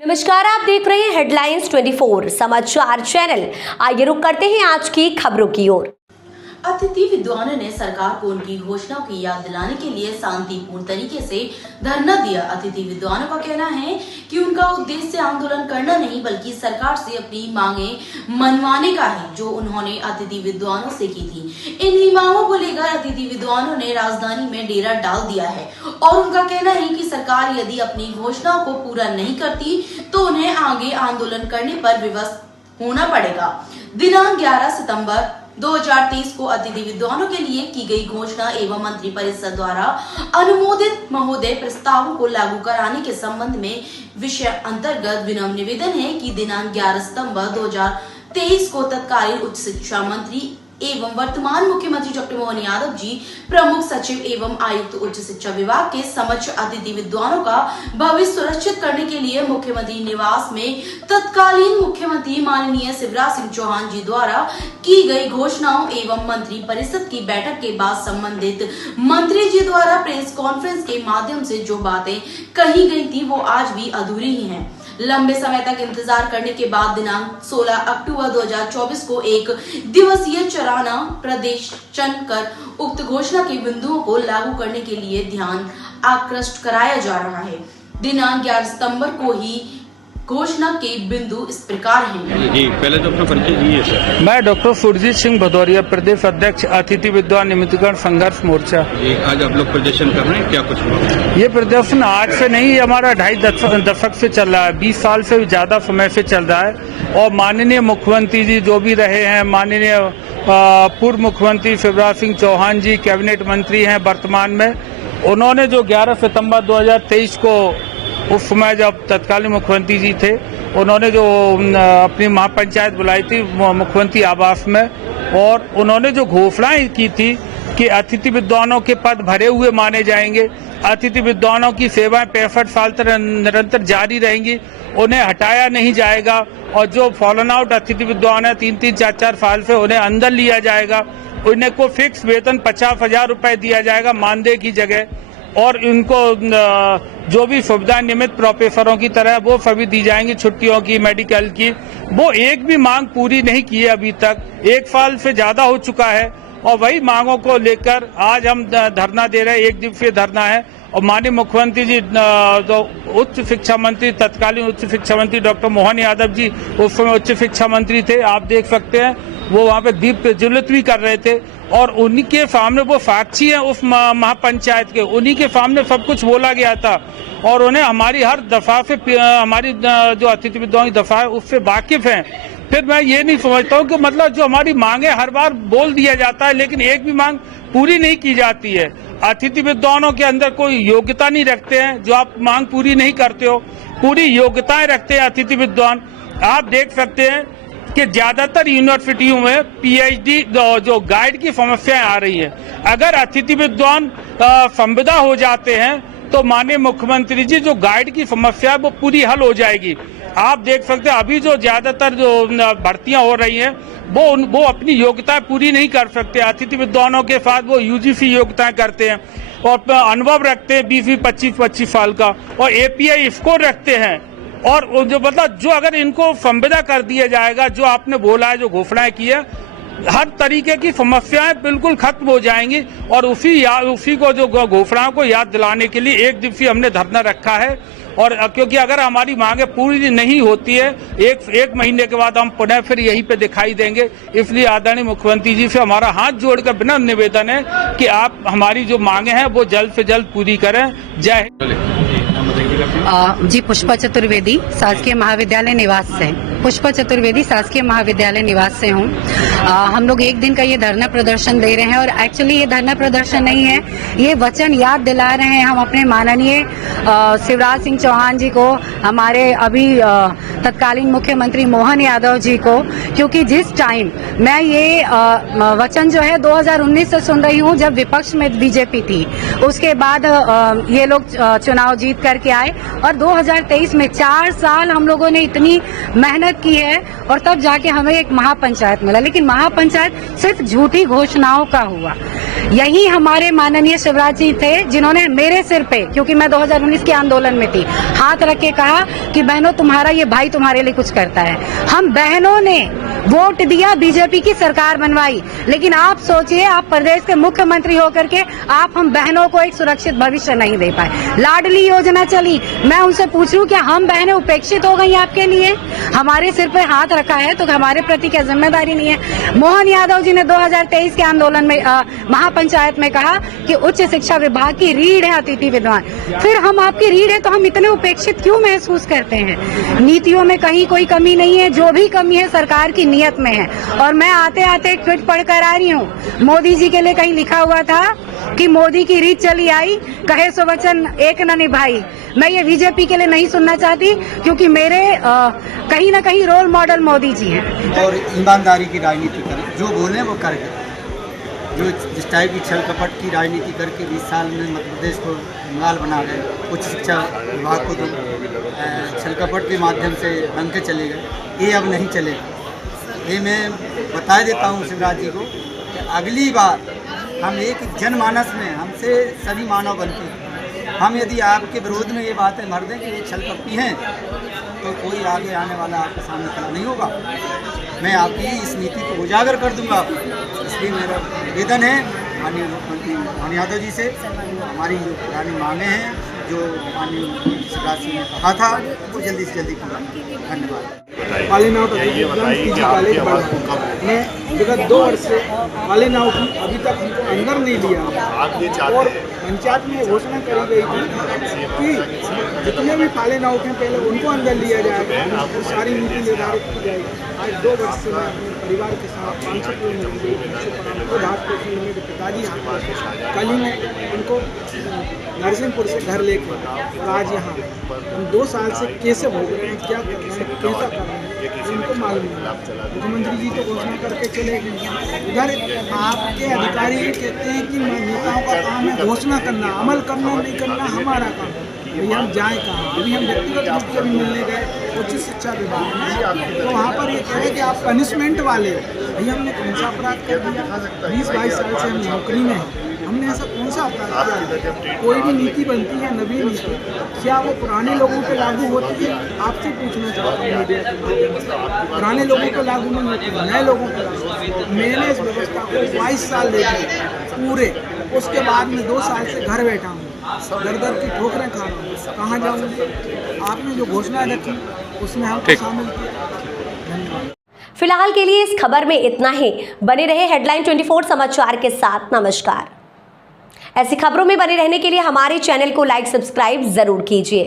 नमस्कार, आप देख रहे हैं हेडलाइंस 24 समाचार चैनल। आइए रुक करते हैं आज की खबरों की ओर। अतिथि विद्वानों ने सरकार को उनकी घोषणाओं की याद दिलाने के लिए शांतिपूर्ण तरीके से धरना दिया। अतिथि विद्वानों का कहना है कि उनका उद्देश्य आंदोलन करना नहीं बल्कि सरकार से अपनी मांगे मनवाने का है, जो उन्होंने अतिथि विद्वानों से की थी। इन्हीं मांगों को लेकर अतिथि विद्वानों ने राजधानी में डेरा डाल दिया है और उनका कहना है कि सरकार यदि अपनी घोषणाओं को पूरा नहीं करती तो उन्हें आगे आंदोलन करने पर विवश होना पड़ेगा। दिनांक 11 सितंबर 2023 को अतिथि विद्वानों के लिए की गई घोषणा एवं मंत्री परिषद द्वारा अनुमोदित महोदय प्रस्तावों को लागू कराने के संबंध में विषय अंतर्गत विनम्र निवेदन है कि दिनांक 11 सितंबर 2023 को तत्कालीन उच्च शिक्षा मंत्री एवं वर्तमान मुख्यमंत्री डॉक्टर मोहन यादव जी, प्रमुख सचिव एवं आयुक्त उच्च शिक्षा विभाग के समक्ष अतिथि विद्वानों का भविष्य सुरक्षित करने के लिए मुख्यमंत्री निवास में तत्कालीन मुख्यमंत्री माननीय शिवराज सिंह चौहान जी द्वारा की गई घोषणाओं एवं मंत्री परिषद की बैठक के बाद संबंधित मंत्री जी द्वारा प्रेस कॉन्फ्रेंस के माध्यम से जो बातें कही गई थी वो आज भी अधूरी ही हैं। लंबे समय तक इंतजार करने के बाद दिनांक 16 अक्टूबर 2024 को एक दिवसीय चराना प्रदर्शन कर उक्त घोषणा के बिंदुओं को लागू करने के लिए ध्यान आकृष्ट कराया जा रहा है। दिनांक 11 सितंबर को ही घोषणा के बिंदु इस प्रकार हैं। जी, पहले तो अपना परिचय दीजिए सर। मैं डॉक्टर सुरजीत सिंह भदौरिया, प्रदेश अध्यक्ष अतिथि विद्वान निमित्तीकरण संघर्ष मोर्चा। आज आप लोग प्रदर्शन कर रहे हैं, क्या कुछ हुआ? ये प्रदर्शन आज से नहीं, ये हमारा 2.5 दशक से चल रहा है, 20 साल से भी ज्यादा समय से चल रहा है। और माननीय मुख्यमंत्री जी जो भी रहे हैं, माननीय पूर्व मुख्यमंत्री शिवराज सिंह चौहान जी कैबिनेट मंत्री हैं वर्तमान में, उन्होंने जो 11 सितम्बर 2023 को उस समय जब तत्कालीन मुख्यमंत्री जी थे, उन्होंने जो अपनी महापंचायत बुलाई थी मुख्यमंत्री आवास में, और उन्होंने जो घोषणाएं की थी कि अतिथि विद्वानों के पद भरे हुए माने जाएंगे, अतिथि विद्वानों की सेवाएं 65 साल तक निरंतर जारी रहेंगी, उन्हें हटाया नहीं जाएगा, और जो फॉलन आउट अतिथि विद्वान है 3-3, 4-4 साल से उन्हें अंदर लिया जाएगा, उन्हें को फिक्स वेतन 50,000 रुपए दिया जाएगा मानदेय की जगह, और इनको जो भी सुविधा नियमित प्रोफेसरों की तरह वो सभी दी जाएंगी, छुट्टियों की, मेडिकल की। वो एक भी मांग पूरी नहीं की है अभी तक, 1 साल से ज्यादा हो चुका है, और वही मांगों को लेकर आज हम धरना दे रहे हैं। 1 दिवसीय धरना है, और माननीय मुख्यमंत्री जी जो उच्च शिक्षा मंत्री, तत्कालीन उच्च शिक्षा मंत्री डॉक्टर मोहन यादव जी उस समय उच्च शिक्षा मंत्री थे, आप देख सकते हैं वो वहाँ पे दीप प्रज्वलित भी कर रहे थे, और उन्हीं के सामने वो साक्षी हैं उस महापंचायत के, उन्हीं के सामने सब कुछ बोला गया था, और उन्हें हमारी हर दफा से, हमारी जो अतिथि विद्वान की दफा है उससे वाकिफ हैं। फिर मैं ये नहीं समझता हूँ कि मतलब जो हमारी मांगे हर बार बोल दिया जाता है लेकिन एक भी मांग पूरी नहीं की जाती है। अतिथि विद्वानों के अंदर कोई योग्यता नहीं रखते हैं, जो आप मांग पूरी नहीं करते हो, पूरी योग्यताएं रखते हैं अतिथि विद्वान। आप देख सकते हैं कि ज्यादातर यूनिवर्सिटियों में पीएचडी जो गाइड की समस्याएं आ रही है, अगर अतिथि विद्वान संविदा हो जाते हैं तो माननीय मुख्यमंत्री जी जो गाइड की समस्या है वो पूरी हल हो जाएगी। आप देख सकते हैं अभी जो ज्यादातर जो भर्तियां हो रही हैं वो अपनी योग्यताएं पूरी नहीं कर सकते। अतिथि विद्वानों के साथ वो यूजीसी योग्यताएं करते हैं और अनुभव रखते हैं 20-25 साल का, और एपीआई स्कोर रखते हैं, और जो मतलब जो अगर इनको संविदा कर दिया जाएगा, जो आपने बोला है, जो घोषणाएं की है, हर तरीके की समस्याएं बिल्कुल खत्म हो जाएंगी। और उसी को जो घोषणाओं को याद दिलाने के लिए 1 दिवसीय हमने धरना रखा है, और क्योंकि अगर हमारी मांगे पूरी नहीं होती है, एक महीने के बाद हम पुनः फिर यहीं पे दिखाई देंगे। इसलिए आदरणीय मुख्यमंत्री जी से हमारा हाथ जोड़कर विनम्र निवेदन है कि आप हमारी जो मांगे हैं वो जल्द से जल्द पूरी करें। जय जी, पुष्पा चतुर्वेदी, शासकीय महाविद्यालय निवास से। पुष्पा चतुर्वेदी शासकीय महाविद्यालय निवास से हूँ। हम लोग 1 दिन का ये धरना प्रदर्शन दे रहे हैं, और एक्चुअली ये धरना प्रदर्शन नहीं है, ये वचन याद दिला रहे हैं हम अपने माननीय शिवराज सिंह चौहान जी को, हमारे अभी तत्कालीन मुख्यमंत्री मोहन यादव जी को, क्योंकि जिस टाइम मैं ये वचन जो है 2019 से सुन रही हूँ, जब विपक्ष में बीजेपी थी, उसके बाद ये लोग चुनाव जीत करके आए और 2023 में 4 साल हम लोगों ने इतनी मेहनत की है और तब जाके हमें एक महापंचायत मिला। लेकिन महापंचायत सिर्फ झूठी घोषणाओं का हुआ। यही हमारे माननीय शिवराज जी थे जिन्होंने मेरे सिर पे, क्योंकि मैं 2019 के आंदोलन में थी, हाथ रख के कहा कि बहनों तुम्हारा ये भाई तुम्हारे लिए कुछ करता है। हम बहनों ने वोट दिया, बीजेपी की सरकार बनवाई। लेकिन आप सोचिए, आप प्रदेश के मुख्यमंत्री होकर के आप हम बहनों को एक सुरक्षित भविष्य नहीं दे पाए। लाडली योजना चली, मैं उनसे पूछूं क्या हम बहनें उपेक्षित हो गई आपके लिए? हमारे सिर पे हाथ रखा है तो हमारे प्रति क्या जिम्मेदारी नहीं है? मोहन यादव जी ने 2023 के आंदोलन में महापंचायत में कहा कि उच्च शिक्षा विभाग की रीढ़ है अतिथि विद्वान। फिर हम आपकी रीढ़ है तो हम इतने उपेक्षित क्यों महसूस करते हैं? नीतियों में कहीं कोई कमी नहीं है, जो भी कमी है सरकार की नियत में है। और मैं आते आते एक ट्वीट पढ़कर आ रही हूँ, मोदी जी के लिए कहीं लिखा हुआ था कि मोदी की रीत चली आई, कहे सो वचन एक न निभाई। मैं ये बीजेपी के लिए नहीं सुनना चाहती, क्योंकि मेरे कहीं ना कहीं रोल मॉडल मोदी जी हैं। और ईमानदारी की राजनीति करें, जो बोले वो कर गए। जो जिस टाइप की छल कपट की राजनीति करके 20 साल में मध्य प्रदेश को बंगाल बना गए, उच्च शिक्षा विभाग को तो छल कपट के माध्यम से बन के चले गए, ये अब नहीं चलेगा। ये मैं बता देता हूँ शिवराज जी को कि अगली बार हम एक जनमानस में हमसे सभी मानव बनते हैं। हम यदि आपके विरोध में ये बातें भर दें कि ये छल कपटी हैं, तो कोई आगे आने वाला आपके सामने खड़ा नहीं होगा। मैं आपकी इस नीति को उजागर कर दूंगा। इसलिए मेरा निवेदन है माननीय मुख्यमंत्री मोहन यादव जी से, हमारी जो पुरानी मांगे हैं, जो माननीय शिवराज सिंह ने कहा था, वो जल्दी से जल्दी पूरा। धन्यवाद। पालीनाव का पीजी कॉलेज बढ़ा, मैं विगत 2 वर्ष से पालीनाव की अभी तक हमको अंदर नहीं लिया। और पंचायत में घोषणा करी गई थी कि जितने भी पालीनाव के पहले उनको अंदर लिया जाएगा और सारी नीति निर्धारित की जाएगी। आज 2 वर्ष से मैं अपने परिवार के साथ 500 किलोमीटर खुद हाथ पे मेरे पिताजी हाथ, कल ही मैं उनको नरसिंहपुर से घर लेके और आज यहाँ हम 2 साल से कैसे भोग रहे हैं, क्या कर रहे हैं, कैसा कर रहे हैं, उनको मालूम नहीं। मुख्यमंत्री जी तो घोषणा करके चले गए। उधर आपके अधिकारी कहते हैं कि नेताओं का काम है घोषणा करना, अमल करना नहीं करना हमारा काम है। भैया हम जाएँ कहाँ? अभी हम व्यक्तिगत रूप से भी मिलने गए उच्च शिक्षा विभाग में, तो वहाँ पर ये कहे कि आप पनिशमेंट वाले हो। भैया हमने कौन सा अपराध कर दिया? 20-22 साल से हम नौकरी में हैं, हमने ऐसा कौन सा अपराध किया? कोई भी नीति बनती है, नवीन नीति, क्या वो पुराने लोगों पे लागू होती है? आपसे पूछना चाहता हूँ मीडिया के माध्यम से। पुराने लोगों पे लागू नहीं होती, नए लोगों पे लागू। मैंने इस व्यवस्था को 22 साल देखे पूरे, उसके बाद में 2 साल से घर बैठा हूँ, दर दर की ठोकरें खा रहा हूँ। कहाँ जाऊँगी? आपने जो घोषणा रखी उसमें हमको शामिल किया। धन्यवाद। फिलहाल के लिए इस खबर में इतना ही। बने रहे हेडलाइन 24 समाचार के साथ। नमस्कार। ऐसी खबरों में बने रहने के लिए हमारे चैनल को लाइक, सब्सक्राइब जरूर कीजिए।